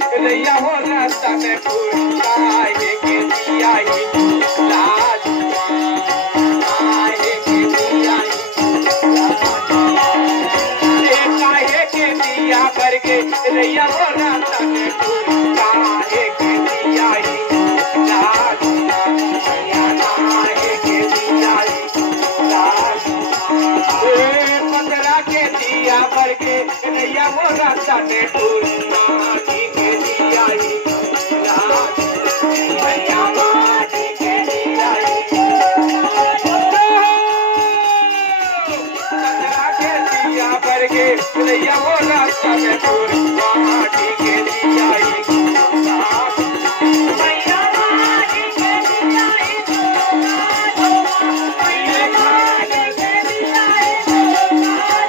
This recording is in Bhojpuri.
रैया हो रास्ता में फूल काहे के दिया ही लाज काहे के दिया काहे के दिया करके रैया हो रास्ता में फूल काहे के दिया ही लाज काहे के दिया ही लाज पतरा के दिया करके रैया हो रास्ता में फूल काहे के दिया ही लाज भैया माटी के दिया ही पतरा के दिया करके रैया हो रास्ता में फूल माटी के दिया ही लाज भैया माटी के दिया ही भैया माटी के दिया ही